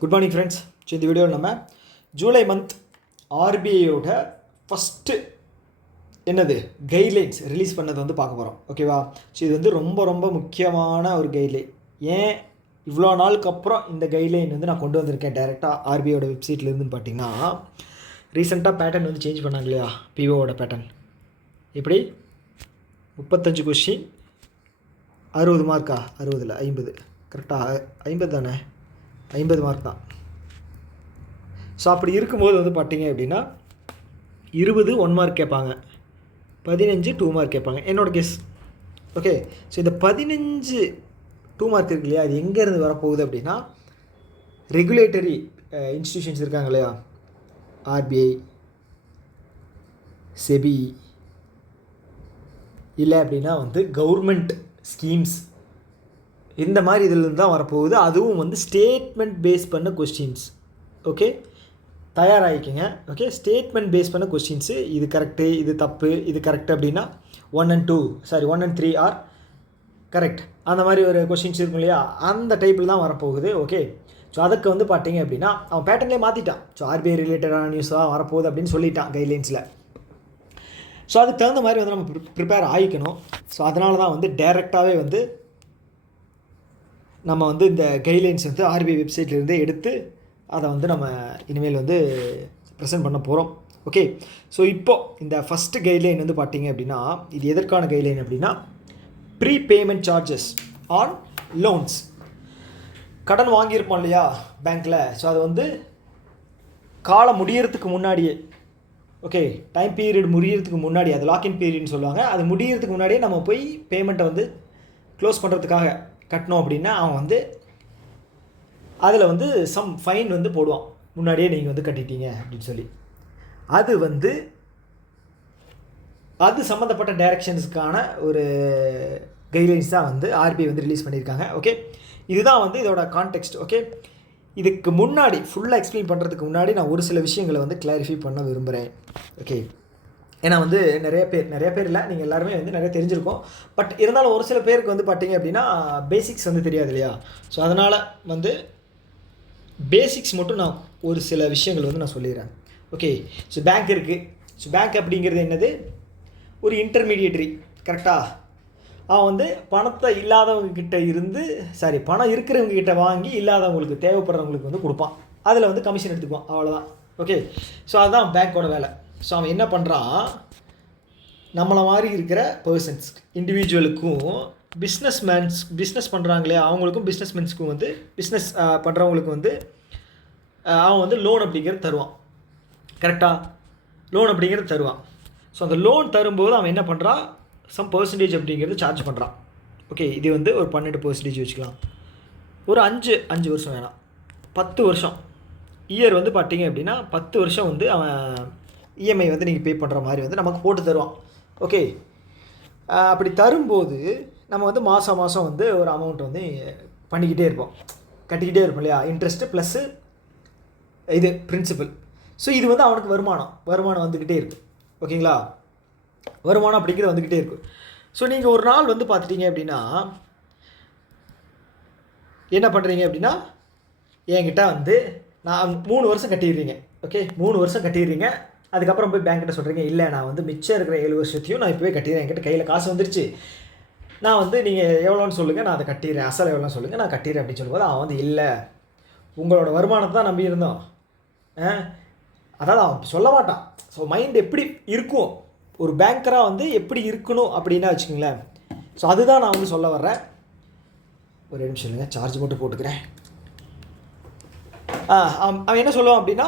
Good morning friends. So இந்த வீடியோவில் நம்ம ஜூலை மந்த் ஆர்பிஐயோட ஃபஸ்ட்டு என்னது கைட்லைன்ஸ் ரிலீஸ் பண்ணதை வந்து பார்க்க போகிறோம். ஓகேவா? ஸோ இது வந்து ரொம்ப ரொம்ப முக்கியமான ஒரு கைட்லைன். ஏன் இவ்வளோ நாளுக்கு அப்புறம் இந்த கைட்லைன் வந்து நான் கொண்டு வந்திருக்கேன் டேரெக்டாக ஆர்பிஐயோட வெப்சைட்லேருந்து பார்த்தீங்கன்னா, ரீசெண்டாக பேட்டர்ன் வந்து சேஞ்ச் பண்ணாங்க இல்லையா, பிஓவோட பேட்டர்ன். இப்படி 35 கொஸ்டின் 60 மார்க்கா, 60 50 கரெக்டாக 50 தானே, 50 மார்க் தான். ஸோ அப்படி இருக்கும்போது வந்து பார்த்தீங்க அப்படின்னா 20 1 மார்க் கேட்பாங்க, 15 2 மார்க் கேட்பாங்க, என்னோடய கெஸ். ஓகே, ஸோ இந்த 15 2 மார்க் இருக்கு இல்லையா, அது எங்கேருந்து வரப்போகுது அப்படின்னா, ரெகுலேட்டரி இன்ஸ்டிடியூஷன்ஸ் இருக்காங்க இல்லையா, ஆர்பிஐ, செபி, இல்லை அப்படின்னா வந்து கவர்மெண்ட் ஸ்கீம்ஸ், இந்த மாதிரி இதிலேருந்து தான் வரப்போகுது. அதுவும் வந்து ஸ்டேட்மெண்ட் பேஸ் பண்ண கொஸ்டின்ஸ். ஓகே, தயாராகிக்கங்க. ஓகே, ஸ்டேட்மெண்ட் பேஸ் பண்ண கொஸ்டின்ஸு, இது கரெக்டு, இது தப்பு, இது கரெக்ட் அப்படின்னா 1 and 3 ஆர் கரெக்ட், அந்த மாதிரி ஒரு கொஸ்டின்ஸ் இருக்கும் இல்லையா, அந்த டைப்பில் தான் வரப்போகுது. ஓகே, ஸோ அதுக்கு வந்து பார்த்தீங்க அப்படின்னா அவன் பேட்டர்ன்லேயே மாற்றிட்டான். ஸோ ஆர்பிஐ ரிலேட்டடான நியூஸாக வரப்போகுது அப்படின்னு சொல்லிட்டான் கைட்லைன்ஸில். ஸோ அதுக்கு தகுந்த மாதிரி வந்து நம்ம ப்ரிப்பேர் ஆகிக்கணும். ஸோ அதனால தான் வந்து டைரெக்டாகவே வந்து நம்ம வந்து இந்த கைட்லைன்ஸ் வந்து ஆர்பிஐ வெப்சைட்லேருந்து எடுத்து அதை வந்து நம்ம இனிமேல் வந்து ப்ரெசென்ட் பண்ண போகிறோம். ஓகே, ஸோ இப்போது இந்த ஃபஸ்ட்டு கைட்லைன் வந்து பார்த்தீங்க அப்படின்னா, இது எதற்கான கைட்லைன் அப்படின்னா, prepayment charges on loans. கடன் வாங்கியிருப்போம் இல்லையா பேங்க்கில், ஸோ அது வந்து காலம் முடியறதுக்கு முன்னாடியே, ஓகே, டைம் பீரியட் முடியறதுக்கு முன்னாடி, அது லாக்இன் பீரியட்னு சொல்லுவாங்க, அது முடியறதுக்கு முன்னாடியே நம்ம போய் பேமெண்ட்டை வந்து க்ளோஸ் பண்ணுறதுக்காக கட்டணும் அப்படின்னா அவன் வந்து அதில் வந்து சம் ஃபைன் வந்து போடுவான், முன்னாடியே நீங்கள் வந்து கட்டிட்டீங்க அப்படின்னு சொல்லி. அது வந்து அது சம்மந்தப்பட்ட டைரக்ஷன்ஸுக்கான ஒரு கைட்லைன்ஸ் தான் வந்து ஆர்பிஐ வந்து ரிலீஸ் பண்ணியிருக்காங்க. ஓகே, இதுதான் வந்து இதோட கான்டெக்ஸ்ட். ஓகே, இதுக்கு முன்னாடி ஃபுல்லாக எக்ஸ்பிளைன் பண்ணுறதுக்கு முன்னாடி நான் ஒரு சில விஷயங்களை வந்து கிளாரிஃபை பண்ண விரும்புகிறேன். ஓகே, ஏன்னா வந்து நிறைய பேர் இல்லை, நீங்கள் எல்லாருமே வந்து நிறைய தெரிஞ்சிருக்கோம். பட் இருந்தாலும் ஒரு சில பேருக்கு வந்து பார்த்தீங்க அப்படின்னா பேசிக்ஸ் வந்து தெரியாது இல்லையா. ஸோ அதனால் வந்து பேசிக்ஸ் மட்டும் நான் ஒரு சில விஷயங்கள் வந்து நான் சொல்லிடுறேன். ஓகே, ஸோ பேங்க் இருக்குது. ஸோ பேங்க் அப்படிங்கிறது என்னது, ஒரு இன்டர்மீடியேட்டரி. கரெக்டாக, அவன் வந்து பணத்தை இல்லாதவங்கக்கிட்ட இருந்து பணம் இருக்கிறவங்கக்கிட்ட வாங்கி இல்லாதவங்களுக்கு தேவைப்படுறவங்களுக்கு வந்து கொடுப்பான், அதில் வந்து கமிஷன் எடுத்துக்குவான், அவ்வளோதான். ஓகே, ஸோ அதுதான் பேங்க்கோட வேலை. ஸோ அவன் என்ன பண்ணுறான், நம்மளை மாதிரி இருக்கிற பர்சன்ஸ், இண்டிவிஜுவலுக்கும் பிஸ்னஸ் பண்ணுறாங்களே அவங்களுக்கும் பிஸ்னஸ்மேன்ஸுக்கும் வந்து பிஸ்னஸ் பண்ணுறவங்களுக்கு வந்து அவன் வந்து லோன் அப்படிங்கிறது தருவான். கரெக்டாக, லோன் அப்படிங்கிறது தருவான். ஸோ அந்த லோன் தரும்போது அவன் என்ன பண்ணுறான், சம் பர்சன்டேஜ் அப்படிங்கிறது சார்ஜ் பண்ணுறான். ஓகே, இது வந்து ஒரு 12% வச்சுக்கலாம். ஒரு 5 வருஷம் வேணாம், 10 வருஷம் இயர் வந்து பார்த்தீங்க அப்படின்னா 10 வருஷம் வந்து அவன் இஎம்ஐ வந்து நீங்கள் பே பண்ணுற மாதிரி வந்து நமக்கு போட்டு தருவான். ஓகே, அப்படி தரும்போது நம்ம வந்து மாதம் வந்து ஒரு அமௌண்ட் வந்து பண்ணிக்கிட்டே இருப்போம், கட்டிக்கிட்டே இருப்போம் இல்லையா, இன்ட்ரெஸ்ட்டு ப்ளஸ்ஸு இது பிரின்சிபல். ஸோ இது வந்து அவனுக்கு வருமானம் வந்துக்கிட்டே இருக்குது. ஓகேங்களா, வருமானம் அப்படிங்கிறது வந்துக்கிட்டே இருக்குது. ஸோ நீங்கள் ஒரு நாள் வந்து பார்த்துட்டீங்க அப்படின்னா என்ன பண்ணுறீங்க அப்படின்னா, என்கிட்ட வந்து நான் 3 வருஷம் கட்டிடுறீங்க. ஓகே, 3 வருஷம் கட்டிடுறீங்க. அதுக்கப்புறம் போய் பேங்க்கிட்ட சொல்கிறீங்க, இல்லை நான் வந்து மிச்சம் இருக்கிற 7 வருஷத்தையும் நான் இப்போவே கட்டிடுறேன், என்கிட்ட கையில் காசு வந்துருச்சு, நான் வந்து நீங்கள் எவ்வளோன்னு சொல்லுங்கள், நான் அதை கட்டிடுறேன், அசல் எவ்வளோன்னு சொல்லுங்கள், நான் கட்டிடுறேன் அப்படின்னு சொல்லும்போது அவன் வந்து இல்லை, உங்களோட வருமானத்தை தான் நம்பி இருந்தோம். அதாவது அவன் சொல்ல மாட்டான். ஸோ மைண்ட் எப்படி இருக்கும், ஒரு பேங்கராக வந்து எப்படி இருக்கணும் அப்படின்னா வச்சுக்கோங்களேன். ஸோ அதுதான் நான் வந்து சொல்ல வர்றேன். ஒரு நிமிஷம் இல்லைங்க, சார்ஜ் மட்டும் போட்டுக்கிறேன். அவன் என்ன சொல்லுவான் அப்படின்னா,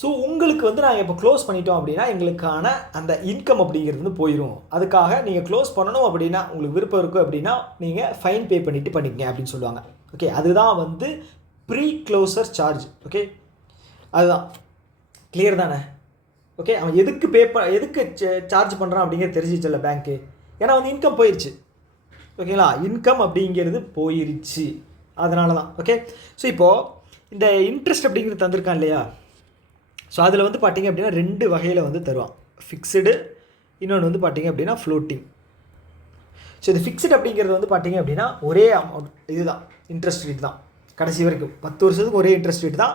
ஸோ உங்களுக்கு வந்து நாங்கள் இப்போ க்ளோஸ் பண்ணிட்டோம் அப்படின்னா எங்களுக்கான அந்த இன்கம் அப்படிங்கிறது வந்து போயிடும், அதுக்காக நீங்கள் க்ளோஸ் பண்ணணும் அப்படின்னா உங்களுக்கு விருப்பம் இருக்குது அப்படின்னா நீங்கள் ஃபைன் பே பண்ணிக்கங்க அப்படின்னு சொல்லுவாங்க. ஓகே, அதுதான் வந்து ப்ரீ க்ளோசர் சார்ஜ். ஓகே, அதுதான் கிளியர் தானே. ஓகே, அவன் எதுக்கு சார்ஜ் பண்ணுறான் அப்படிங்கிறது தெரிஞ்சிச்சல்ல பேங்க்கு, ஏன்னா வந்து இன்கம் போயிடுச்சு. ஓகேங்களா, இன்கம் அப்படிங்கிறது போயிடுச்சு, அதனால தான். ஓகே, ஸோ இப்போது இந்த இன்ட்ரெஸ்ட் அப்படிங்கிறது தந்திருக்கான் இல்லையா, ஸோ அதில் வந்து பார்த்திங்க அப்படின்னா 2 வகையில் வந்து தருவான், ஃபிக்ஸ்டு, இன்னொன்று வந்து பார்த்திங்க அப்படின்னா ஃப்ளோட்டிங். ஸோ இது ஃபிக்ஸ்டு அப்படிங்கிறது வந்து பார்த்திங்க அப்படின்னா ஒரே அமௌண்ட், இதுதான் இன்ட்ரெஸ்ட் ரேட் தான். கடைசி வரைக்கும் 10 வருஷத்துக்கு ஒரே இன்ட்ரெஸ்ட் ரேட் தான்.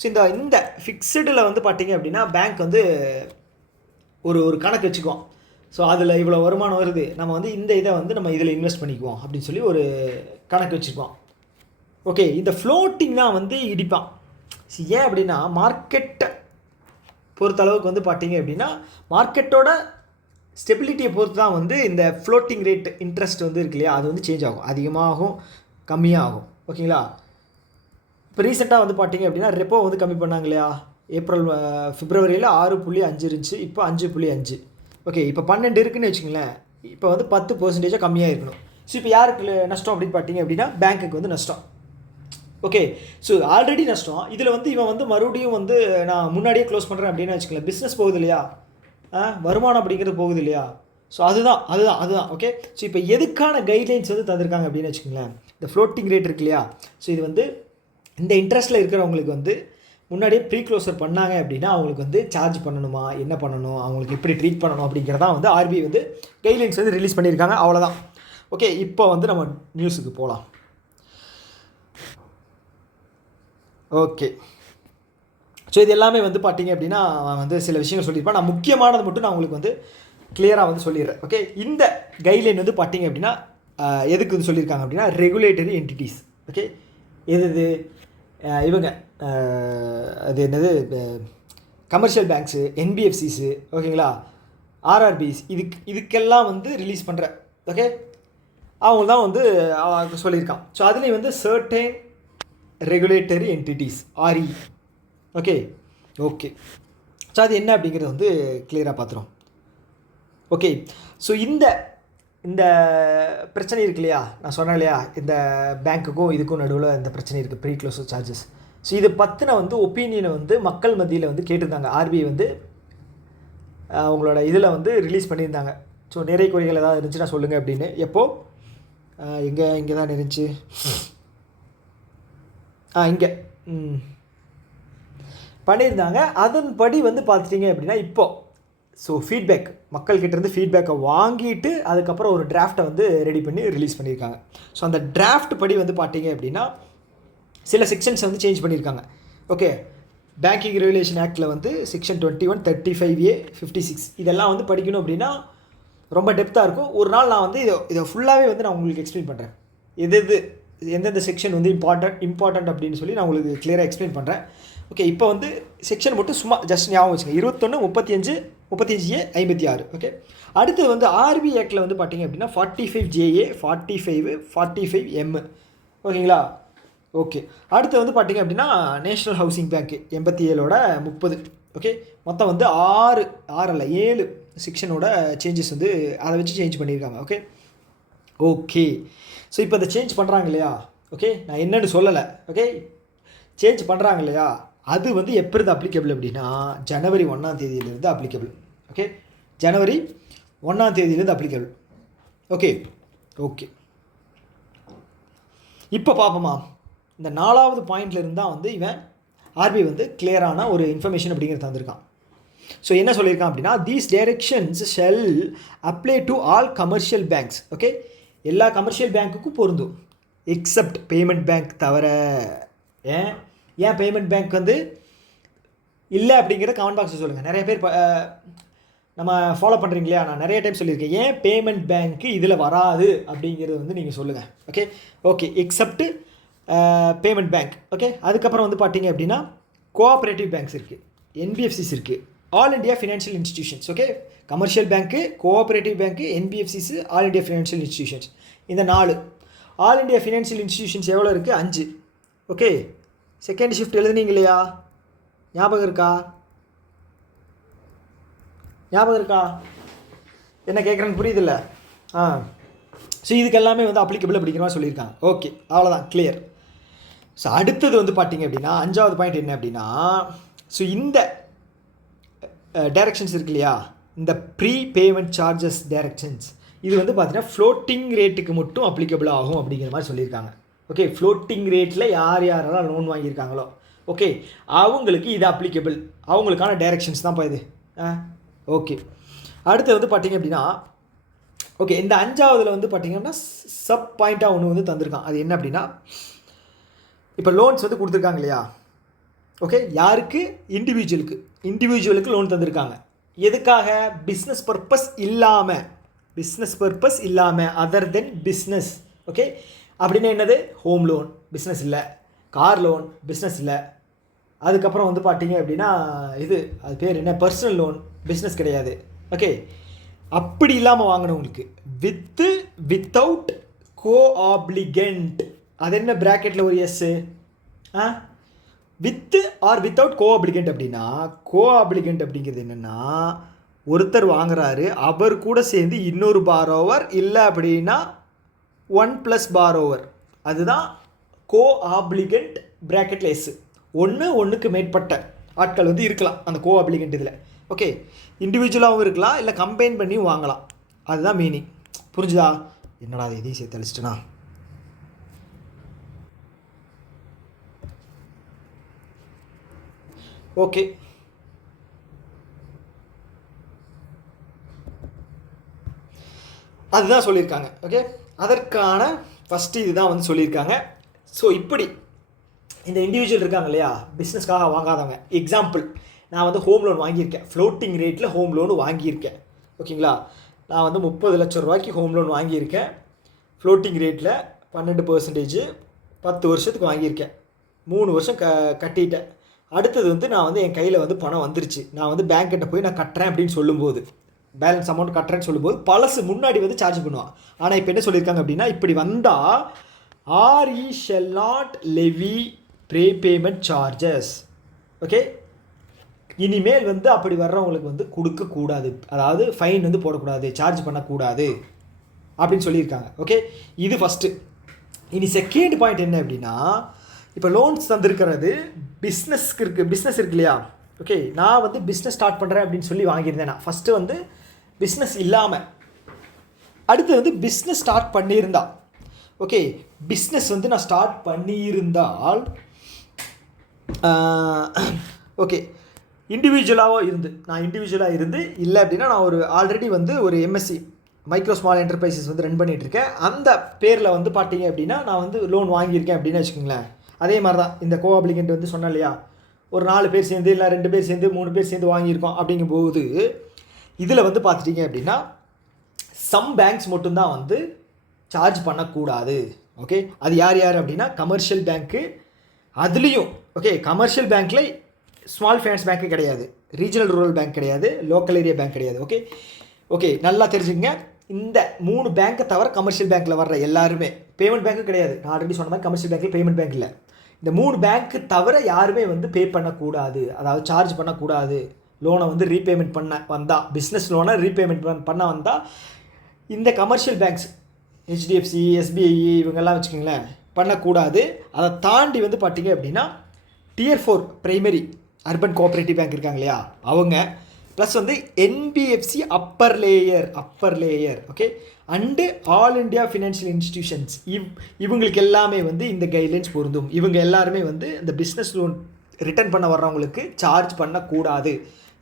ஸோ இந்த ஃபிக்ஸடில் வந்து பார்த்தீங்க அப்படின்னா பேங்க் வந்து ஒரு கணக்கு வச்சுக்குவோம். ஸோ அதில் இவ்வளோ வருமானம் வருது, நம்ம வந்து இந்த இதை வந்து நம்ம இதில் இன்வெஸ்ட் பண்ணிக்குவோம் அப்படின்னு சொல்லி ஒரு கணக்கு வச்சுக்குவோம். ஓகே, இந்த ஃப்ளோட்டிங் தான் வந்து இடிப்பான். ஏன் அப்படின்னா மார்க்கெட்டை பொறுத்தளவுக்கு வந்து பார்த்தீங்க அப்படின்னா மார்க்கெட்டோட ஸ்டெபிலிட்டியை பொறுத்து தான் வந்து இந்த ஃப்ளோட்டிங் ரேட் இன்ட்ரெஸ்ட் வந்து இருக்கு இல்லையா, அது வந்து சேஞ்ச் ஆகும், அதிகமாகும் கம்மியாகும். ஓகேங்களா, இப்போ ரீசெண்டாக வந்து பார்த்தீங்க அப்படின்னா ரெப்போ வந்து கம்மி பண்ணாங்க இல்லையா, பிப்ரவரியில் 6.5 இருந்துச்சு, இப்போ 5.5. ஓகே, இப்போ 12 இருக்குன்னு வச்சுங்களேன், இப்போ வந்து 10% கம்மியாக இருக்கணும். ஸோ இப்போ யாருக்கு நஷ்டம் அப்படின்னு பார்த்தீங்க அப்படின்னா பேங்க்குக்கு வந்து நஷ்டம். ஓகே, ஸோ ஆல்ரெடி நஷ்டம். இதில் வந்து இவன் வந்து மறுபடியும் வந்து நான் முன்னாடியே க்ளோஸ் பண்ணுறேன் அப்படின்னு வச்சுக்கல, பிஸ்னஸ் போகுது இல்லையா, வருமானம் அப்படிங்கிறது போகுது இல்லையா. ஸோ அதுதான். ஓகே, ஸோ இப்போ எதுக்கான கைட்லைன்ஸ் வந்து தந்திருக்காங்க அப்படின்னு வச்சுக்கோங்களேன், இந்த ஃப்ளோட்டிங் ரேட் இருக்கு இல்லையா. ஸோ இது வந்து இந்த இன்ட்ரெஸ்ட்டில் இருக்கிறவங்களுக்கு வந்து முன்னாடியே ப்ரீ க்ளோசர் பண்ணாங்க அப்படின்னா அவங்களுக்கு வந்து சார்ஜ் பண்ணணுமா, என்ன பண்ணணும், அவங்களுக்கு எப்படி ட்ரீட் பண்ணணும் அப்படிங்கிறதான் வந்து ஆர்பிஐ வந்து கைட்லைன்ஸ் வந்து ரிலீஸ் பண்ணியிருக்காங்க. அவ்வளோதான். ஓகே, இப்போ வந்து நம்ம நியூஸுக்கு போகலாம். ஓகே, ஸோ இது எல்லாமே வந்து பார்த்தீங்க அப்படின்னா வந்து சில விஷயங்கள் சொல்லியிருப்பேன். நான் முக்கியமானது மட்டும் நான் உங்களுக்கு வந்து கிளியராக வந்து சொல்லிடுறேன். ஓகே, இந்த கைட்லைன் வந்து பார்த்தீங்க அப்படின்னா எதுக்கு வந்து சொல்லியிருக்காங்க அப்படின்னா ரெகுலேட்டரி என்டிட்டிஸ். ஓகே, எது இவங்க அது என்னது கமர்ஷியல் பேங்க்ஸு, என்பிஎஃப்சிஸு, ஓகேங்களா, ஆர்ஆர்பிஸ், இதுக்கெல்லாம் வந்து ரிலீஸ் பண்ணுற ஓகே அவங்க தான் வந்து சொல்லியிருக்கான். ஸோ அதுலேயும் வந்து certain regulatory entities RE. Okay, so அது என்ன அப்படிங்கிறது வந்து கிளியராக பார்த்துரும். ஓகே, ஸோ இந்த பிரச்சனை இருக்கு இல்லையா, நான் சொன்னேன் இல்லையா, இந்த பேங்க்குக்கும் இதுக்கும் நடுவில் இந்த பிரச்சனை இருக்குது, ப்ரீ க்ளோசர் சார்ஜஸ். ஸோ இதை பற்றின வந்து ஒப்பீனியனை வந்து மக்கள் மத்தியில் வந்து கேட்டிருந்தாங்க. ஆர்பிஐ வந்து அவங்களோட இதில் வந்து ரிலீஸ் பண்ணியிருந்தாங்க. ஸோ நிறைய குறைகள் ஏதாவது இருந்துச்சுன்னா சொல்லுங்கள் அப்படின்னு. எப்போது இங்கே தான் இருந்துச்சு, இங்கே பண்ணியிருந்தாங்க. அதன்படி வந்து பார்த்துட்டிங்க அப்படின்னா இப்போது ஸோ ஃபீட்பேக் மக்கள்கிட்டேருந்து ஃபீட்பேக்கை வாங்கிட்டு அதுக்கப்புறம் ஒரு டிராஃப்டை வந்து ரெடி பண்ணி ரிலீஸ் பண்ணியிருக்காங்க. ஸோ அந்த டிராஃப்ட் படி வந்து பார்த்தீங்க அப்படின்னா சில செக்ஷன்ஸை வந்து சேஞ்ச் பண்ணியிருக்காங்க. ஓகே, பேங்கிங் ரெகுலேஷன் ஆக்டில் வந்து செக்ஷன் 21, 35A, 56 இதெல்லாம் வந்து படிக்கணும் அப்படின்னா ரொம்ப டெப்த்தாக இருக்கும். ஒரு நாள் நான் வந்து இதை ஃபுல்லாகவே வந்து நான் உங்களுக்கு எக்ஸ்பிளைன் பண்ணுறேன். எந்தெந்த செக்ஷன் வந்து இம்பார்ட்டண்ட் அப்படின்னு சொல்லி நான் உங்களுக்கு கிளியராக எக்ஸ்பிளைன் பண்ணுறேன். ஓகே, இப்போ வந்து செக்ஷன் மட்டும் சும்மா ஜஸ்ட் ஞாபகம் வச்சுங்க. 21, 35, 35A, 56. ஓகே, அடுத்தது வந்து ஆர்பிஐ ஆக்டில் வந்து பார்த்தீங்க அப்படின்னா 45JA, 45, 45M. ஓகேங்களா. ஓகே, அடுத்து வந்து பார்த்தீங்க அப்படின்னா நேஷ்னல் ஹவுசிங் பேங்க் 87ஓட 30. ஓகே, மொத்தம் வந்து 7 செக்ஷனோட சேஞ்சஸ் வந்து அதை வச்சு சேஞ்ச் பண்ணியிருக்காங்க. ஓகே, ஸோ இப்போ அதை சேஞ்ச் பண்ணுறாங்க இல்லையா. ஓகே, நான் என்னென்னு சொல்லலை. ஓகே, சேஞ்ச் பண்ணுறாங்க இல்லையா, அது வந்து எப்போ இருந்து அப்ளிகபிள் அப்படின்னா ஜனவரி 1ஆம் தேதியிலேருந்து அப்ளிகபிள். ஓகே, ஜனவரி 1ஆம் தேதியிலேருந்து அப்ளிகபிள். ஓகே, இப்போ பார்ப்போமா, இந்த 4வது பாயிண்ட்லேருந்து தான் வந்து இவன் ஆர்பிஐ வந்து கிளியரான ஒரு இன்ஃபர்மேஷன் அப்படிங்கிறது தந்திருக்கான். ஸோ என்ன சொல்லியிருக்கான் அப்படின்னா these directions shell apply to all commercial banks. Okay, எல்லா கமர்ஷியல் பேங்க்குக்கும் பொருந்தும் எக்ஸப்ட் பேமெண்ட் பேங்க் தவிர. ஏன் பேமெண்ட் பேங்க் வந்து இல்லை அப்படிங்கிற கமெண்ட் பாக்ஸில் சொல்லுங்கள். நிறைய பேர் நம்ம ஃபாலோ பண்ணுறீங்க இல்லையா, நான் நிறைய டைம் சொல்லியிருக்கேன் ஏன் பேமெண்ட் பேங்க்கு இதில் வராது அப்படிங்கிறது வந்து நீங்கள் சொல்லுங்கள். Okay, except payment bank. Okay, அதுக்கப்புறம் வந்து பார்த்தீங்க அப்படின்னா கோஆப்ரேட்டிவ் பேங்க்ஸ் இருக்குது, என்பிஎஃப்சிஸ் இருக்குது, all India financial institutions. Okay, commercial bank, cooperative bank, NBFCs, all India financial institutions. இந்த 4 ஆல் இண்டியா ஃபினான்ஷியல் இன்ஸ்டிடியூஷன்ஸ் எவ்வளோ இருக்குது? 5. ஓகே, செகண்ட் ஷிஃப்ட் எழுதுனீங்க இல்லையா, ஞாபகம் இருக்கா? என்ன கேட்குறேன்னு புரியுதில்ல? ஸோ இதுக்கு எல்லாமே வந்து அப்ளிகபிள் அப்படிங்கிற மாதிரி சொல்லியிருக்காங்க. ஓகே, அவ்வளோதான், கிளியர். ஸோ அடுத்தது வந்து பார்த்தீங்க அப்படின்னா 5வது பாயிண்ட் என்ன அப்படின்னா, ஸோ இந்த டைரக்ஷன்ஸ் இருக்கு இல்லையா, இந்த ப்ரீ பேமெண்ட் சார்ஜஸ் டைரக்ஷன்ஸ் இது வந்து பார்த்தீங்கன்னா ஃப்ளோட்டிங் ரேட்டுக்கு மட்டும் அப்ளிகபிள் ஆகும் அப்படிங்கிற மாதிரி சொல்லியிருக்காங்க. ஓகே, ஃப்ளோட்டிங் ரேட்டில் யாரெல்லாம் லோன் வாங்கியிருக்காங்களோ ஓகே அவங்களுக்கு இது அப்ளிகபிள், அவங்களுக்கான டைரக்ஷன்ஸ் தான்ப்பா இது. ஓகே, அடுத்து வந்து பார்த்தீங்க அப்படின்னா ஓகே இந்த 5வதுல வந்து பார்த்தீங்கன்னா சப் பாயிண்ட்டாக ஒன்று வந்து தந்திருக்கான். அது என்ன அப்படின்னா இப்போ லோன்ஸ் வந்து கொடுத்துருக்காங்க இல்லையா, ஓகே, யாருக்கு? இண்டிவிஜுவலுக்கு லோன் தந்திருக்காங்க. எதுக்காக? பிஸ்னஸ் பர்பஸ் இல்லாமல் அதர் தென் பிஸ்னஸ். ஓகே, அப்படின்னா என்னது? ஹோம் லோன் பிஸ்னஸ் இல்லை, கார் லோன் பிஸ்னஸ் இல்லை, அதுக்கப்புறம் வந்து பார்த்தீங்க அப்படின்னா அது பேர் என்ன, பர்சனல் லோன் பிஸ்னஸ் கிடையாது. ஓகே, அப்படி இல்லாமல் வாங்கினவங்களுக்கு வித்தவுட் கோஆப்ளிகண்ட். அது என்ன ப்ராக்கெட்டில் ஒரு S? With or without coapplicant. அப்படின்னா கோஆப்ளிகண்ட் அப்படிங்கிறது என்னென்னா, ஒருத்தர் வாங்குறாரு, அவர் கூட சேர்ந்து இன்னொரு பாரோவர், இல்லை அப்படின்னா 1+ பாரோவர், அதுதான் கோஆப்ளிகண்ட் ப்ராக்கெட்டில் எஸ். ஒன்றுக்கு மேற்பட்ட ஆட்கள் வந்து இருக்கலாம் அந்த கோஆப்ளிகண்ட் இதில். ஓகே, இண்டிவிஜுவலாகவும் இருக்கலாம், இல்லை கம்பைன் பண்ணியும் வாங்கலாம், அதுதான் மீனிங். புரிஞ்சுதா? என்னடா அது எதையும் சேர்த்து அழிச்சிட்டேனா? ஓகே, அதுதான் சொல்லியிருக்காங்க. ஓகே, அதற்கான ஃபஸ்ட்டு இதுதான் வந்து சொல்லியிருக்காங்க. ஸோ இப்படி இந்த இண்டிவிஜுவல் இருக்காங்க இல்லையா, பிஸ்னஸ்க்காக வாங்காதவங்க. எக்ஸாம்பிள், நான் வந்து ஹோம் லோன் வாங்கியிருக்கேன், ஃப்ளோட்டிங் ரேட்டில் ஹோம் லோன் வாங்கியிருக்கேன். ஓகேங்களா, நான் வந்து 30 லட்சம் ரூபாய்க்கு ஹோம் லோன் வாங்கியிருக்கேன், ஃப்ளோட்டிங் ரேட்டில் 12%, 10 வருஷத்துக்கு வாங்கியிருக்கேன், 3 வருஷம் கட்டிட்டேன். அடுத்தது வந்து நான் வந்து என் கையில் வந்து பணம் வந்துருச்சு, நான் வந்து பேங்க்கிட்ட போய் நான் கட்டுறேன் அப்படின்னு சொல்லும்போது, பேலன்ஸ் அமௌண்ட் கட்டுறேன்னு சொல்லும்போது பழசு முன்னாடி வந்து சார்ஜ் பண்ணுவான். ஆனால் இப்போ என்ன சொல்லியிருக்காங்க அப்படின்னா, இப்படி வந்தால் RE shall not levy prepayment charges. Okay, இனிமேல் வந்து அப்படி வர்றவங்களுக்கு வந்து கொடுக்கக்கூடாது, அதாவது ஃபைன் வந்து போடக்கூடாது, சார்ஜ் பண்ணக்கூடாது அப்படின்னு சொல்லியிருக்காங்க. ஓகே, இது ஃபஸ்ட்டு. இனி செகண்ட் பாயிண்ட் என்ன அப்படின்னா, இப்போ லோன்ஸ் தந்திருக்கிறது பிஸ்னஸ் இருக்கு இல்லையா. ஓகே, நான் வந்து பிஸ்னஸ் ஸ்டார்ட் பண்ணுறேன் அப்படின்னு சொல்லி வாங்கியிருந்தேன். நான் ஃபஸ்ட்டு வந்து பிஸ்னஸ் இல்லாமல், அடுத்து வந்து பிஸ்னஸ் ஸ்டார்ட் பண்ணியிருந்தா. ஓகே, பிஸ்னஸ் வந்து நான் ஸ்டார்ட் பண்ணியிருந்தால், ஓகே, நான் இண்டிவிஜுவலாக இருந்து இல்லை அப்படின்னா, நான் ஒரு ஆல்ரெடி வந்து ஒரு MSc மைக்ரோ ஸ்மால் என்டர்பிரைசஸ் வந்து ரன் பண்ணிகிட்ருக்கேன். அந்த பேரில் வந்து பார்த்தீங்க அப்படின்னா நான் வந்து லோன் வாங்கியிருக்கேன் அப்படின்னு வச்சுக்கோங்களேன். அதே மாதிரி தான் இந்த கோஆப்ளிகண்ட் வந்து சொன்னேன் இல்லையா, ஒரு 4 பேர் சேர்ந்து, இல்லை 2 பேர் சேர்ந்து, 3 பேர் சேர்ந்து வாங்கியிருக்கோம். அப்படிங்கும்போது இதில் வந்து பார்த்துட்டிங்க அப்படின்னா சம் பேங்க்ஸ் மட்டும்தான் வந்து சார்ஜ் பண்ணக்கூடாது. ஓகே, அது யார் அப்படின்னா கமர்ஷியல் பேங்க்கு. அதுலேயும் ஓகே, கமர்ஷியல் பேங்க்கில் ஸ்மால் ஃபைனான்ஸ் பேங்க்கு கிடையாது, ரீஜனல் ரூரல் பேங்க் கிடையாது, லோக்கல் ஏரியா பேங்க் கிடையாது. ஓகே ஓகே, நல்லா தெரிஞ்சுக்கங்க. இந்த 3 பேங்க்கை தவிர கமர்ஷியல் பேங்க்கில் வர்ற எல்லாருமே, பேமெண்ட் பேங்க்கு கிடையாது, நான் ஆல்ரெடி சொன்ன மாதிரி கமர்ஷியல் பேங்க்கில் பேமெண்ட் பேங்க் இல்லை. இந்த 3 பேங்க்கு தவிர யாருமே வந்து பே பண்ணக்கூடாது, அதாவது சார்ஜ் பண்ணக்கூடாது. லோனை வந்து ரீபேமெண்ட் பண்ண வந்தால், பிஸ்னஸ் லோனை ரீபேமெண்ட் பண்ண வந்தால் இந்த கமர்ஷியல் பேங்க்ஸ் HDFC, SBI இவங்கெல்லாம் வச்சுக்கோங்களேன் பண்ணக்கூடாது. அதை தாண்டி வந்து பார்த்திங்க அப்படின்னா Tier 4 primary urban cooperative bank இருக்காங்க இல்லையா, அவங்க ப்ளஸ் வந்து NBFC upper layer okay, and all India financial institutions, இவங்களுக்கு எல்லாமே வந்து இந்த கைட்லைன்ஸ் பொருந்தும். இவங்க எல்லாருமே வந்து இந்த பிஸ்னஸ் லோன் ரிட்டர்ன் பண்ண வர்றவங்களுக்கு சார்ஜ் பண்ணக்கூடாது,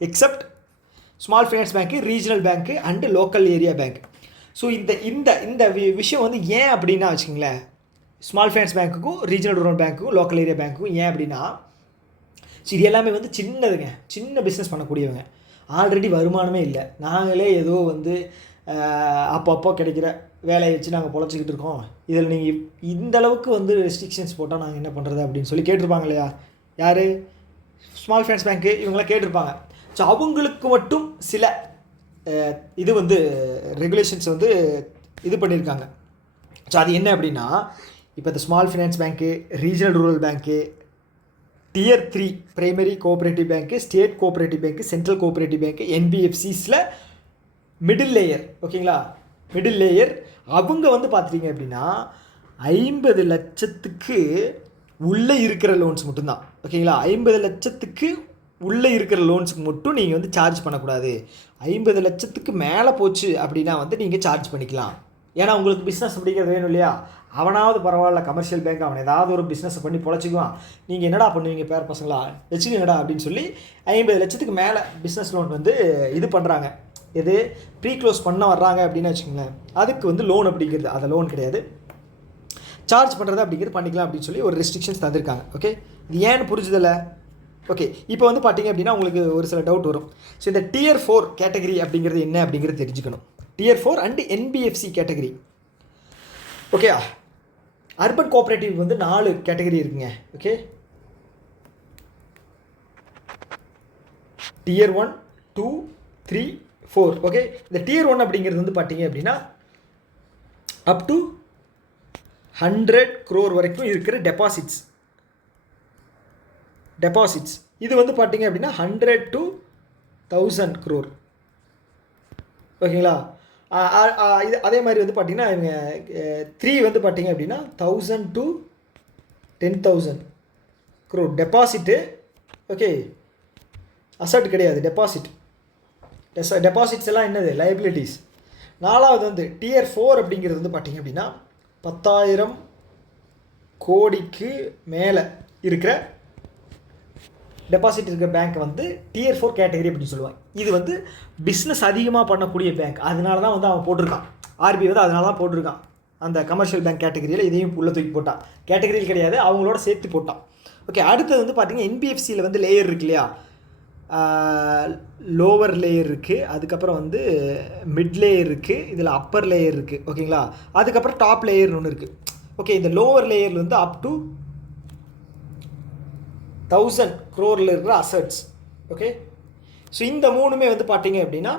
except small finance bank, regional bank and local area bank. So இந்த விஷயம் வந்து ஏன் அப்படின்னா வச்சுக்கோங்களேன், ஸ்மால் ஃபைனான்ஸ் பேங்க்குக்கும், ரீஜனல் ரூரல் பேங்க்குக்கும், லோக்கல் ஏரியா பேங்க்குக்கும் ஏன் அப்படின்னா, இது எல்லாமே வந்து சின்ன பிஸ்னஸ் பண்ணக்கூடியவங்க, ஆல்ரெடி வருமானமே இல்லை, நாங்களே ஏதோ வந்து அப்பப்போ கிடைக்கிற வேலையை வச்சு நாங்கள் பொழைச்சிக்கிட்டு இருக்கோம், இதில் நீங்கள் இந்த அளவுக்கு வந்து ரெஸ்ட்ரிக்ஷன்ஸ் போட்டால் நாங்கள் என்ன பண்ணுறது அப்படின்னு சொல்லி கேட்டிருப்பாங்க இல்லையா, யார்? ஸ்மால் ஃபைனான்ஸ் பேங்க்கு இவங்களாம் கேட்டிருப்பாங்க. ஸோ அவங்களுக்கு மட்டும் சில இது வந்து ரெகுலேஷன்ஸ் வந்து இது பண்ணியிருக்காங்க. ஸோ அது என்ன அப்படின்னா, இப்போ இந்த small finance bank, regional rural பேங்க்கு, Tier 3 பிரைமரி கோஆப்ரேட்டிவ் பேங்க்கு, ஸ்டேட் கோஆப்ரேட்டிவ் பேங்க்கு, சென்ட்ரல் கோஆப்ரேட்டிவ் பேங்க்கு, NBFCஸில் மிடில் லேயர், ஓகேங்களா, மிடில் லேயர் அவங்க வந்து பார்த்துட்டிங்க அப்படின்னா 50 லட்சத்துக்கு உள்ளே இருக்கிற லோன்ஸ் மட்டும்தான். ஓகேங்களா, 50 லட்சத்துக்கு உள்ளே இருக்கிற லோன்ஸுக்கு மட்டும் நீங்கள் வந்து சார்ஜ் பண்ணக்கூடாது. 50 லட்சத்துக்கு மேலே போச்சு அப்படின்னா வந்து நீங்கள் சார்ஜ் பண்ணிக்கலாம். ஏன்னா உங்களுக்கு பிஸ்னஸ் அப்படிங்கிறது வேணும் இல்லையா, அவனாவது பரவாயில்ல, கமர்ஷியல் பேங்க் அவன் ஏதாவது ஒரு பிஸ்னஸை பண்ணி பொழைச்சிக்குவான், நீங்கள் என்னடா பண்ணுவீங்க பேர் பசங்களா வச்சுக்கங்கடா அப்படின்னு சொல்லி 50 லட்சத்துக்கு மேலே பிஸ்னஸ் லோன் வந்து இது பண்ணுறாங்க, எது ப்ரீ க்ளோஸ் பண்ண வர்றாங்க அப்படின்னு வச்சுக்கோங்களேன். அதுக்கு வந்து லோன் அப்படிங்கிறது அது லோன் கிடையாது, சார்ஜ் பண்ணுறது அப்படிங்கிறது பண்ணிக்கலாம் அப்படின்னு சொல்லி ஒரு ரெஸ்ட்ரிக்ஷன்ஸ் தந்திருக்காங்க. ஓகே, இது ஏன்னு புரிஞ்சுதில்ல? ஓகே, இப்போ வந்து பார்த்தீங்க அப்படின்னா உங்களுக்கு ஒரு சில டவுட் வரும். ஸோ இந்த Tier 4 கேட்டகரி அப்படிங்கிறது என்ன அப்படிங்கிறது தெரிஞ்சுக்கணும். Tier 4 and NBFC category. Okay, urban cooperative வந்து 4 கேட்டகரி இருக்குங்க. Okay, Tier 1, 2, 3, 4. ஓகே, இந்த Tier 1 அப்படிங்கிறது வந்து பார்த்தீங்க அப்படின்னா அப் டு 100 crore வரைக்கும் இருக்கிற டெபாசிட்ஸ். இது வந்து பார்த்தீங்க அப்படின்னா 100 to 1000 crore. ஓகேங்களா? இது அதே மாதிரி வந்து பார்த்தீங்கன்னா இவங்க 3 வந்து பார்த்தீங்க அப்படின்னா 1000 to 10,000 crore deposit. Okay, asset கிடையாது, டெபாசிட்ஸ் எல்லாம் என்னது? லைபிலிட்டிஸ். 4வது வந்து Tier 4 அப்படிங்கிறது வந்து பார்த்தீங்க அப்படின்னா 10,000 கோடிக்கு மேலே இருக்கிற டெபாசிட் இருக்கிற பேங்க் வந்து Tier 4 கேட்டகரி அப்படின்னு சொல்லுவாங்க. இது வந்து பிஸ்னஸ் அதிகமாக பண்ணக்கூடிய பேங்க். அதனால தான் வந்து அவன் போட்டிருக்கான், ஆர்பிஐ வந்து அதனால தான் போட்டிருக்கான். அந்த கமர்ஷியல் பேங்க் கேட்டகரியில் இதையும் உள்ள தூக்கி போட்டான். கேட்டகரியில் கிடையாது, அவங்களோட சேர்த்து போட்டான். ஓகே, அடுத்தது வந்து பார்த்தீங்கன்னா என்பிஎஃப்சியில் வந்து லேயர் இருக்கு இல்லையா? லோவர் லேயர் இருக்குது, அதுக்கப்புறம் வந்து மிட் லேயர் இருக்குது, இதில் அப்பர் லேயர் இருக்குது. ஓகேங்களா? அதுக்கப்புறம் டாப் லேயர்னு ஒன்று இருக்குது. ஓகே, இந்த லோவர் லேயரில் வந்து அப் டு 1000 crore இருக்கிற அசட்ஸ். ஓகே, ஸோ இந்த மூணுமே வந்து பார்த்தீங்க அப்படின்னா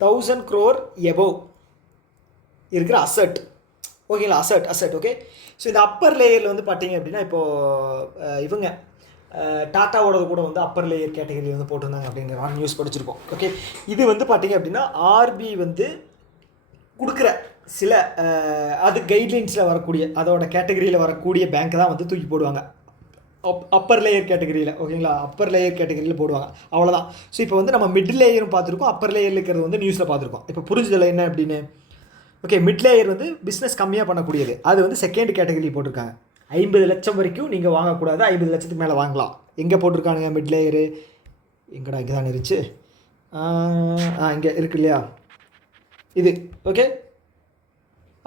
1000 crore எபோவ் இருக்கிற அசட். ஓகேங்களா? அசட். ஓகே, ஸோ இந்த அப்பர் லேயரில் வந்து பார்த்தீங்க அப்படின்னா இப்போது இவங்க டாட்டாவோட கூட வந்து அப்பர் லேயர் கேட்டகரி வந்து போட்டிருந்தாங்க அப்படிங்கிற நியூஸ் படிச்சிருக்கோம். ஓகே, இது வந்து பார்த்தீங்க அப்படின்னா ஆர்பி வந்து கொடுக்குற சில அது கைட்லைன்ஸில் வரக்கூடிய அதோட கேட்டகரியில் வரக்கூடிய பேங்க் தான் வந்து தூக்கி போடுவாங்க அப்பர் லேயர் கேட்டகரியில். ஓகேங்களா? அப்பர் லேயர் கேட்டகரியில் போடுவாங்க, அவ்வளோதான். ஸோ இப்போ வந்து நம்ம மிட் லேயரும் பார்த்துருக்கோம், அப்பர் லேயரில் இருக்கிறது வந்து நியூஸில் பார்த்துருக்கோம். இப்போ புரிஞ்சுதல் என்ன அப்படின்னு? ஓகே, மிட் லேயர் வந்து பிஸ்னஸ் கம்மியாக பண்ணக்கூடியது, அது வந்து செகண்ட் கேட்டகரி போட்டிருக்காங்க. 50 லட்சம் வரைக்கும் நீங்கள் வாங்கக்கூடாது, 50 லட்சத்துக்கு மேலே வாங்கலாம். எங்கே போட்டிருக்கானுங்க மிட் லேயரு? எங்கடா, இங்கே தான் இருந்துச்சு. இங்கே இருக்கு இல்லையா இது? ஓகே,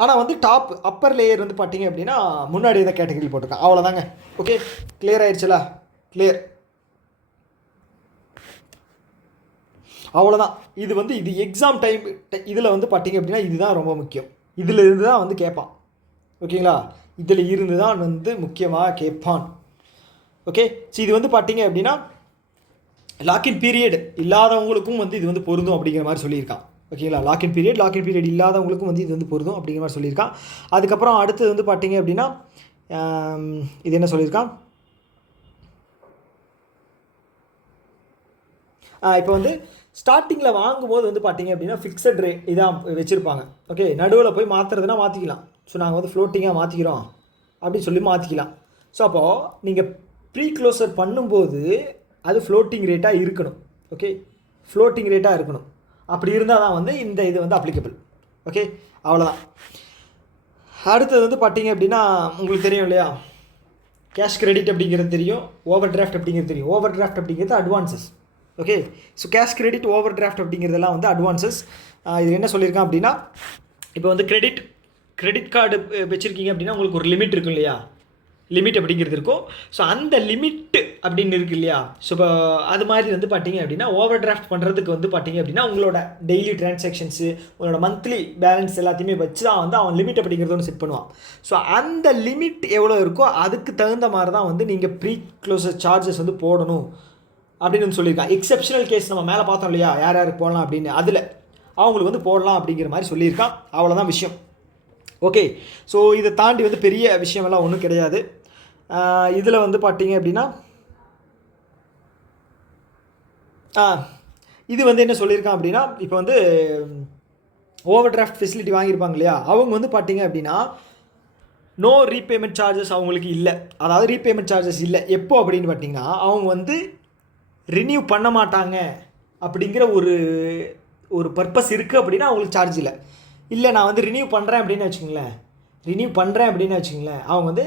ஆனால் வந்து அப்பர் லேயர் வந்து பார்த்தீங்க அப்படின்னா முன்னாடி தான் கேட்டகரி போட்டிருக்காங்க, அவ்வளோதாங்க. ஓகே, கிளியர் ஆயிடுச்சுல? கிளியர், அவ்வளோதான். இது வந்து இது எக்ஸாம் டைம் இதில் வந்து பார்த்தீங்க அப்படின்னா இதுதான் ரொம்ப முக்கியம். இதில் இருந்து தான் வந்து கேட்பான். ஓகேங்களா? இதில் இருந்து தான் வந்து முக்கியமாக கேட்பான். ஓகே, ஸோ இது வந்து பார்த்தீங்க அப்படின்னா லாக்இன் பீரியட் இல்லாதவங்களுக்கும் வந்து இது வந்து பொருந்தும் அப்படிங்கிற மாதிரி சொல்லியிருக்கான். ஓகேங்களா? லாக்இன் பீரியட் இல்லாதவங்களுக்கும் வந்து இது வந்து பொருந்தும் அப்படிங்கிற மாதிரி சொல்லியிருக்கான். அதுக்கப்புறம் அடுத்தது வந்து பார்த்தீங்க அப்படின்னா இது என்ன சொல்லியிருக்கான்? இப்போ வந்து ஸ்டார்டிங்கில் வாங்கும்போது வந்து பார்த்தீங்க அப்படின்னா ஃபிக்ஸட் ரேட் இதான் வச்சுருப்பாங்க. ஓகே, நடுவில் போய் மாற்றுறதுனா மாற்றிக்கலாம். ஸோ நாங்கள் வந்து ஃப்ளோட்டிங்காக மாற்றிக்கிறோம் அப்படின்னு சொல்லி மாற்றிக்கலாம். ஸோ அப்போது நீங்கள் ப்ரீ க்ளோசர் பண்ணும்போது அது ஃப்ளோட்டிங் ரேட்டாக இருக்கணும். ஓகே, ஃப்ளோட்டிங் ரேட்டாக இருக்கணும். அப்படி இருந்தால் தான் வந்து இந்த இது வந்து அப்ளிகபிள். ஓகே, அவ்வளோதான். அடுத்தது வந்து பார்த்தீங்க அப்படின்னா உங்களுக்கு தெரியும் இல்லையா, கேஷ் கிரெடிட் அப்படிங்கிறது தெரியும், ஓவர் டிராஃப்ட் அப்படிங்கிறது தெரியும். ஓவர் டிராஃப்ட் அப்படிங்கிறது advances. Okay, so cash credit, over draft அப்படிங்கிறதெல்லாம் வந்து அட்வான்சஸ். இது என்ன சொல்லியிருக்கான் அப்படின்னா, இப்போ வந்து கிரெடிட் கார்டு வச்சுருக்கீங்க அப்படின்னா உங்களுக்கு ஒரு லிமிட் இருக்கும் இல்லையா, லிமிட் அப்படிங்கிறது இருக்கும். ஸோ அந்த லிமிட்டு அப்படின்னு இருக்குது இல்லையா, ஸோ இப்போ அது மாதிரி வந்து பார்த்தீங்க அப்படின்னா ஓவர் டிராஃப்ட் பண்ணுறதுக்கு வந்து பார்த்தீங்க அப்படின்னா உங்களோட டெய்லி டிரான்சாக்ஷன்ஸு, உங்களோட மந்த்லி பேலன்ஸ் எல்லாத்தையுமே வச்சு தான் வந்து அவன் லிமிட் அப்படிங்கிறது ஒன்று செட் பண்ணுவான். ஸோ அந்த லிமிட் எவ்வளோ இருக்கோ அதுக்கு தகுந்த மாதிரி தான் வந்து நீங்கள் ப்ரீ க்ளோசர் சார்ஜஸ் வந்து போடணும் அப்படின்னு சொல்லியிருக்கான். எக்ஸெப்ஷனல் கேஸ் நம்ம மேலே பார்த்தோம் இல்லையா, யார் யாருக்கு போடலாம் அப்படின்னு, அதில் அவங்களுக்கு வந்து போடலாம் அப்படிங்கிற மாதிரி சொல்லியிருக்கான். அவ்வளோதான் விஷயம். ஓகே, ஸோ இதை தாண்டி வந்து பெரிய விஷயமெல்லாம் ஒன்றும் கிடையாது. இதில் வந்து பார்த்தீங்க அப்படின்னா இது வந்து என்ன சொல்லியிருக்கான் அப்படின்னா, இப்போ வந்து ஓவர் டிராஃப்ட் ஃபெசிலிட்டி வாங்கியிருப்பாங்க இல்லையா, அவங்க வந்து பார்த்தீங்க அப்படின்னா நோ ரீபேமெண்ட் சார்ஜஸ் அவங்களுக்கு இல்லை. அதாவது ரீபேமெண்ட் சார்ஜஸ் இல்லை. எப்போ அப்படின்னு பார்த்தீங்கன்னா அவங்க வந்து ரினியூ பண்ண மாட்டாங்க அப்படிங்கிற ஒரு பர்பஸ் இருக்குது அப்படின்னா அவங்களுக்கு சார்ஜ் இல்லை. நான் வந்து ரினியூ பண்ணுறேன் அப்படின்னு வச்சுங்களேன், அவங்க வந்து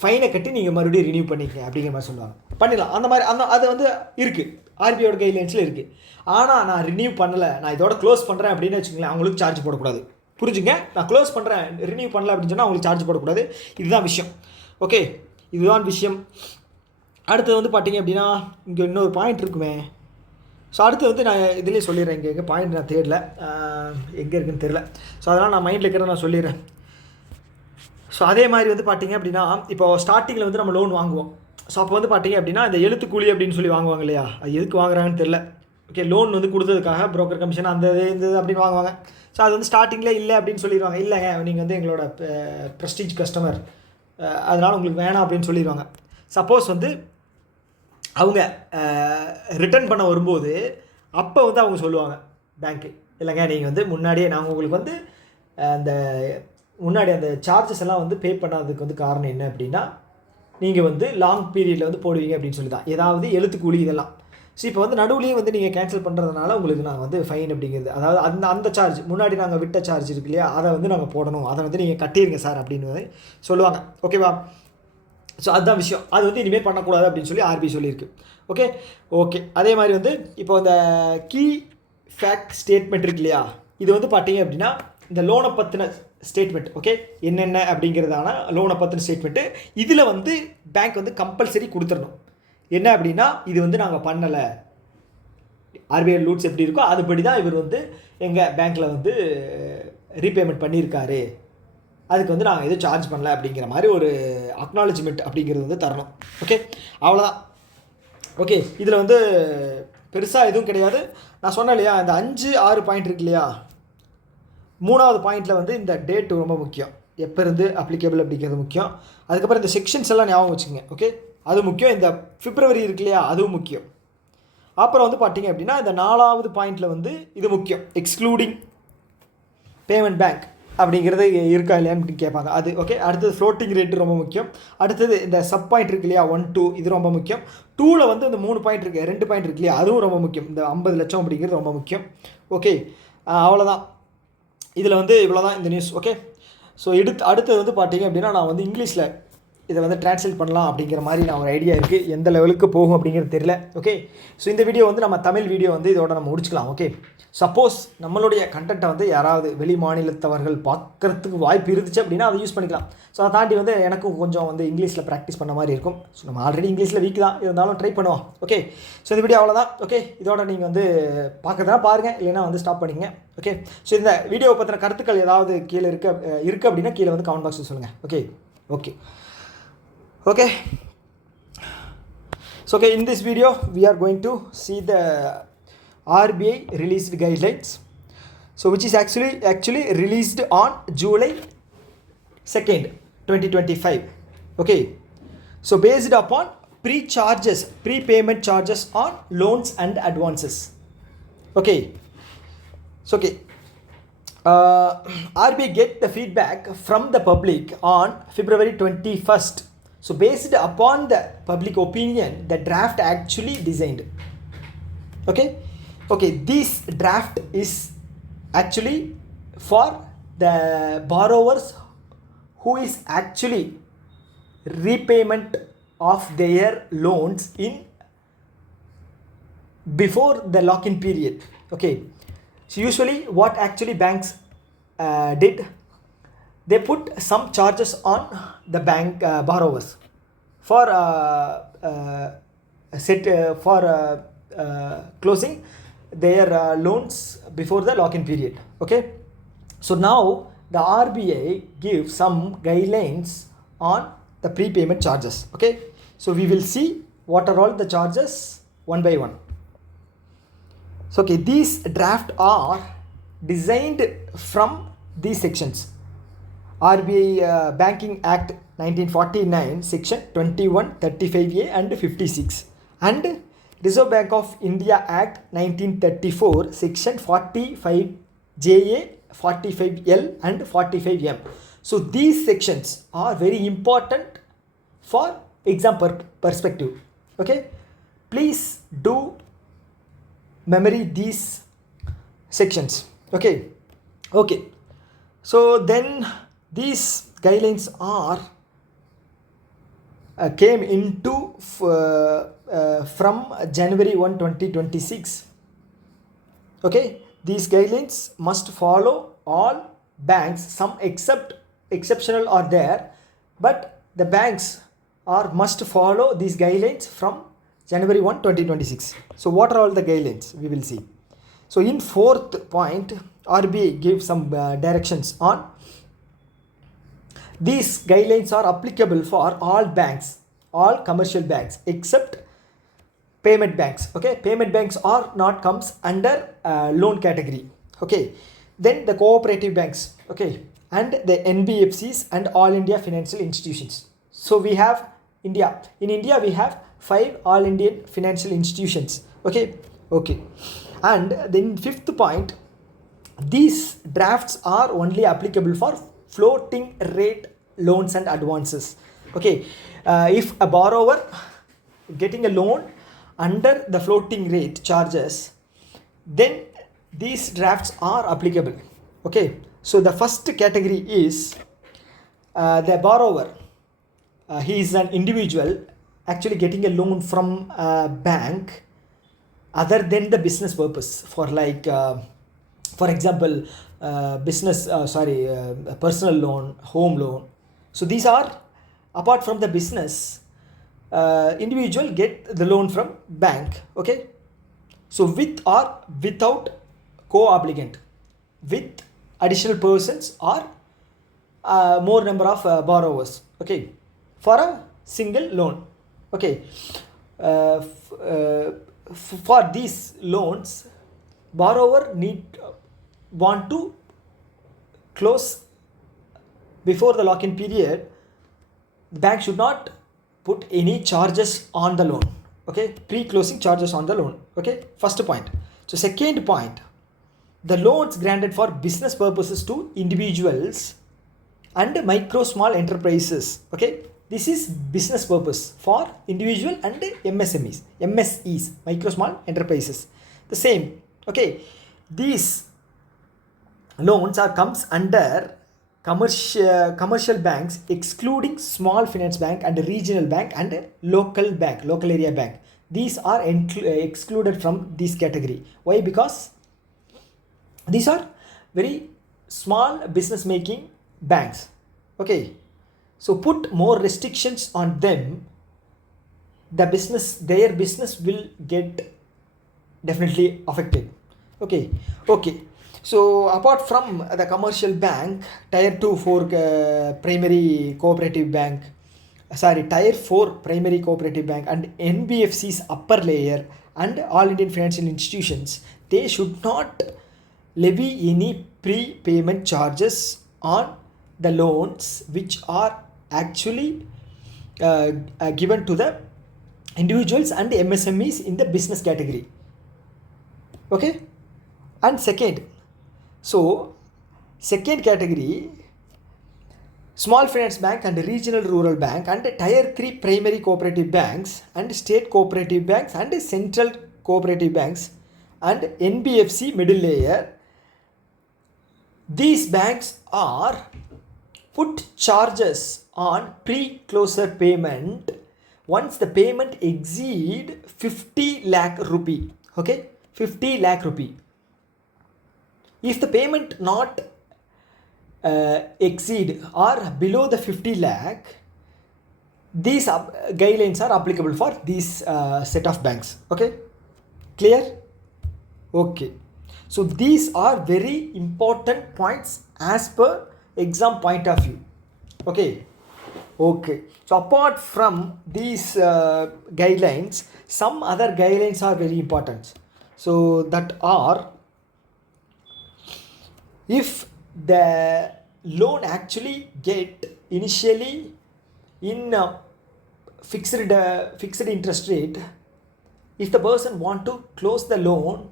ஃபைனை கட்டி நீங்கள் மறுபடியும் ரினியூ பண்ணிக்கங்க அப்படிங்கிற மாதிரி சொல்லுவாங்க. பண்ணிடலாம் அந்த மாதிரி. அது வந்து இருக்குது, ஆர்பிஐயோட கைட்லைன்ஸில் இருக்குது. ஆனால் நான் ரினியூ பண்ணலை, நான் இதோட க்ளோஸ் பண்ணுறேன் அப்படின்னு வச்சுங்களேன், அவங்களுக்கு சார்ஜ் போடக்கூடாது. புரிஞ்சுங்க. நான் க்ளோஸ் பண்ணுறேன், ரினியூ பண்ணல அப்படின்னு சொன்னால் உங்களுக்கு சார்ஜ் போடக்கூடாது. இதுதான் விஷயம். ஓகே, இதுதான் விஷயம். அடுத்தது வந்து பார்த்தீங்க அப்படின்னா இங்கே இன்னொரு பாயிண்ட் இருக்குமே. ஸோ அடுத்து வந்து நான் இதிலே சொல்லிடுறேன். இங்கே எங்கே பாயிண்ட் நான் தேடல, எங்கே இருக்குன்னு தெரில. ஸோ அதனால் நான் மைண்டில் இருக்கிறத நான் சொல்லிடுறேன். ஸோ அதே மாதிரி வந்து பார்த்தீங்க அப்படின்னா இப்போ ஸ்டார்டிங்கில் வந்து நம்ம லோன் வாங்குவோம். ஸோ அப்போ வந்து பார்த்தீங்க அப்படின்னா இந்த எழுத்துக்கூலி அப்படின்னு சொல்லி வாங்குவாங்க இல்லையா, அது எதுக்கு வாங்குறாங்கன்னு தெரில. ஓகே, லோன் வந்து கொடுத்ததுக்காக ப்ரோக்கர் கமிஷன் அந்த இது அப்படின்னு வாங்குவாங்க. ஸோ அது வந்து ஸ்டார்டிங்கில் இல்லை அப்படின்னு சொல்லிடுவாங்க. இல்லைங்க, நீங்கள் வந்து எங்களோட ப்ரெஸ்டீஜ் கஸ்டமர், அதனால் உங்களுக்கு வேணாம் அப்படின்னு சொல்லிடுவாங்க. சப்போஸ் வந்து அவங்க ரிட்டர்ன் பண்ண வரும்போது அப்போ வந்து அவங்க சொல்லுவாங்க பேங்க்கு, இல்லைங்க நீங்கள் வந்து முன்னாடியே நாங்கள் உங்களுக்கு வந்து அந்த முன்னாடி அந்த சார்ஜஸ் எல்லாம் வந்து பே பண்ணாததுக்கு வந்து காரணம் என்ன அப்படின்னா நீங்கள் வந்து லாங் பீரியடில் வந்து போடுவீங்க அப்படின்னு சொல்லி தான், ஏதாவது எழுத்துக்கூலி இதெல்லாம். ஸோ இப்போ வந்து நடுவுலேயே வந்து நீங்கள் கேன்சல் பண்ணுறதுனால உங்களுக்கு நாங்கள் வந்து ஃபைன் அப்படிங்கிறது, அதாவது அந்த சார்ஜ் முன்னாடி நாங்கள் விட்ட சார்ஜ் இருக்கு இல்லையா, அதை வந்து நாங்கள் போடணும், அதை வந்து நீங்கள் கட்டிடுங்க சார் அப்படின்னு சொல்லுவாங்க. ஓகேவா? ஸோ அதுதான் விஷயம். அது வந்து இனிமேல் பண்ணக்கூடாது அப்படின்னு சொல்லி ஆர்பிஐ சொல்லியிருக்கு. ஓகே. அதே மாதிரி வந்து இப்போ இந்த கீ ஃபேக்ட் ஸ்டேட்மெண்ட் இருக்கு இல்லையா, இது வந்து பார்த்தீங்க அப்படின்னா இந்த லோனை பற்றின ஸ்டேட்மெண்ட். ஓகே, என்னென்ன அப்படிங்கிறதான லோனை பற்றின ஸ்டேட்மெண்ட்டு இதில் வந்து பேங்க் வந்து கம்பல்சரி கொடுத்துடணும். என்ன அப்படின்னா இது வந்து நாங்கள் பண்ணலை, ஆர்பிஐ ரூல்ஸ் எப்படி இருக்கோ அதுபடி தான் இவர் வந்து எங்கள் பேங்க்கில் வந்து ரீபேமெண்ட் பண்ணியிருக்காரு, அதுக்கு வந்து நாங்கள் எதுவும் சார்ஜ் பண்ணல அப்படிங்கிற மாதிரி ஒரு அக்னாலஜ்மெண்ட் அப்படிங்கிறது வந்து தரணும். ஓகே, அவ்வளோதான். ஓகே, இதில் வந்து பெருசாக எதுவும் கிடையாது. நான் சொன்னேன் இல்லையா, இந்த 5-6 பாயிண்ட் இருக்கு இல்லையா, 3வது பாயிண்டில் வந்து இந்த டேட்டு ரொம்ப முக்கியம், எப்போ இருந்து அப்ளிகேபிள் அப்படிங்கிறது முக்கியம். அதுக்கப்புறம் இந்த செக்ஷன்ஸ் எல்லாம் ஞாபகம் வச்சுக்கோங்க. ஓகே, அது முக்கியம். இந்த பிப்ரவரி இருக்கு இல்லையா, அதுவும் முக்கியம். அப்புறம் வந்து பார்த்தீங்க அப்படின்னா இந்த 4வது பாயிண்டில் வந்து இது முக்கியம், எக்ஸ்க்ளூடிங் பேமெண்ட் பேங்க் அப்படிங்கிறது இருக்கா இல்லையான்னு கேட்பாங்க. அது ஓகே. அடுத்தது ஃப்ளோட்டிங் ரேட்டு ரொம்ப முக்கியம். அடுத்தது இந்த சப் பாயிண்ட் இருக்கு இல்லையா, 1, 2 இது ரொம்ப முக்கியம். 2ல் வந்து இந்த 3 பாயிண்ட் இருக்குது, 2 பாயிண்ட் இருக்கு இல்லையா, அதுவும் ரொம்ப முக்கியம். இந்த 50 லட்சம் அப்படிங்கிறது ரொம்ப முக்கியம். ஓகே, அவ்வளோதான். இதில் வந்து இவ்வளோ தான் இந்த நியூஸ். ஓகே, ஸோ அடுத்தது வந்து பார்த்தீங்க அப்படின்னா நான் வந்து இங்கிலீஷில் இதை வந்து ட்ரான்ஸ்லேட் பண்ணலாம் அப்படிங்கிற மாதிரி நான் ஒரு ஐடியா இருக்குது. எந்த லெவலுக்கு போகும் அப்படிங்கிறது தெரியல. ஓகே, ஸோ இந்த வீடியோ வந்து நம்ம தமிழ் வீடியோ வந்து இதோட நம்ம முடிச்சுக்கலாம். ஓகே, சப்போஸ் நம்மளுடைய கண்டென்ட்டை வந்து யாராவது வெளி மாநிலத்தவர்கள் பார்க்குறதுக்கு வாய்ப்பு இருந்துச்சு அப்படின்னா அதை யூஸ் பண்ணிக்கலாம். ஸோ அதை தாண்டி வந்து எனக்கும் கொஞ்சம் வந்து இங்கிலீஷில் ப்ராக்டிஸ் பண்ண மாதிரி இருக்கும். ஸோ நம்ம ஆல்ரெடி இங்கிலீஷில் வீக் தான், இருந்தாலும் ட்ரை பண்ணுவோம். ஓகே, ஸோ இந்த வீடியோ அவ்வளோதான். ஓகே, இதோட நீங்கள் வந்து பார்க்குறதுனா பாருங்கள், இல்லைனா வந்து ஸ்டாப் பண்ணிங்க. ஓகே, ஸோ இந்த வீடியோவை பற்றின கருத்துக்கள் ஏதாவது கீழே இருக்குது அப்படின்னா கீழே வந்து கமெண்ட் பாக்ஸில் சொல்லுங்கள். Okay, so in this video we are going to see the RBI released guidelines, so which is actually released on July 2nd 2025. Okay, so based upon prepayment charges on loans and advances. Okay, so RBI get the feedback from the public on February 21st. So based upon the public opinion, the draft actually designed. Okay, this draft is actually for the borrowers who is actually repayment of their loans in before the lock-in period. Okay, so usually what actually banks did, they put some charges on the bank borrowers for closing their loans before the lock-in period. Okay, so now the RBI gives some guidelines on the prepayment charges. Okay, so we will see what are all the charges one by one. So okay, these draft are designed from these sections: RBI Banking Act 1949 section 21, 35A and 56, and Reserve Bank of India Act 1934 section 45JA, 45L and 45M. So these sections are very important for exam perspective. Okay, please do memory these sections. Okay, so then these guidelines are came into from January 1, 2026. Okay, these guidelines must follow all banks, some exceptional are there, but the banks are must follow these guidelines from January 1, 2026. So what are all the guidelines? We will see. So in fourth point, RBI gave some directions on these guidelines are applicable for all banks, all commercial banks except payment banks. Okay, payment banks are not comes under loan category. Okay, then the cooperative banks, okay, and the NBFCs and all India financial institutions. So we have India. In India we have 5 all Indian financial institutions. Okay, okay. And then fifth point, these drafts are only applicable for floating rate loans and advances. Okay, if a borrower getting a loan under the floating rate charges, then these drafts are applicable. Okay, so the first category is the borrower, he is an individual actually getting a loan from a bank other than the business purpose, for like for example personal loan, home loan. So these are apart from the business, individual get the loan from bank. Okay, so with or without co-obligant, with additional persons or more number of borrowers. Okay, for a single loan. Okay, for these loans, borrower want to close before the lock-in period. The bank should not put any charges on the loan. Okay, pre-closing charges on the loan. Okay, first point. So second point, the loans granted for business purposes to individuals and micro small enterprises. Okay, this is business purpose for individual and MSEs, micro small enterprises. The same. Okay, these loans are comes under commercial banks excluding small finance bank and regional bank and local area bank. These are excluded from this category. Why? Because these are very small business making banks. Okay, so put more restrictions on them, their business will get definitely affected. Okay, so apart from the commercial bank, tier 2 4 primary cooperative bank, tier 4 primary cooperative bank and NBFC's upper layer and all Indian financial institutions, they should not levy any prepayment charges on the loans which are actually given to the individuals and MSMEs in the business category. Okay, and second category, small finance bank and regional rural bank and tier 3 primary cooperative banks and state cooperative banks and central cooperative banks and NBFC middle layer. These banks are put charges on pre-closure payment once the payment exceed 50 lakh rupee. Okay, 50 lakh rupee. If the payment not exceed or below the 50 lakh, these guidelines are applicable for these set of banks. Okay, clear? Okay, so these are very important points as per exam point of view. Okay, so apart from these guidelines, some other guidelines are very important. So that are, if the loan actually get initially in fixed interest rate, if the person want to close the loan,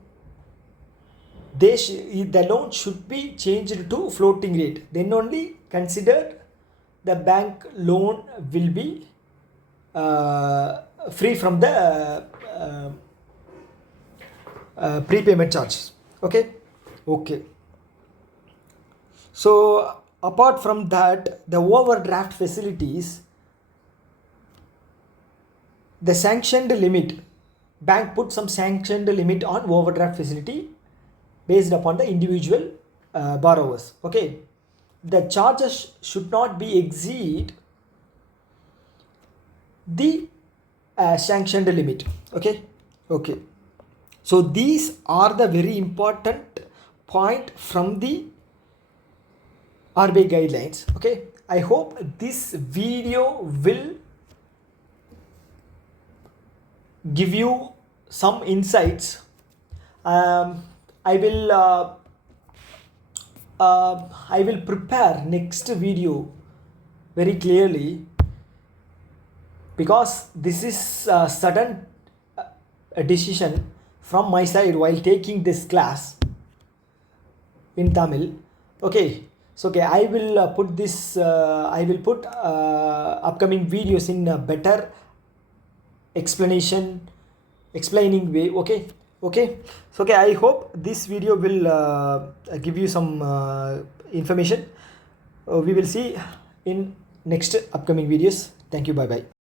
the loan should be changed to floating rate. Then only consider the bank loan will be free from the prepayment charges. Okay. So apart from that, the overdraft facilities, the sanctioned limit, bank put some sanctioned limit on overdraft facility based upon the individual borrowers. Okay, the charges should not be exceed the sanctioned limit. Okay, so these are the very important point from the RBI guidelines. Okay, I hope this video will give you some insights. I will prepare next video very clearly, because this is a sudden decision from my side while taking this class in Tamil. Okay, so okay, I will put upcoming videos in a better explaining way. Okay, so okay, I hope this video will give you some information. We will see in next upcoming videos. Thank you, bye bye.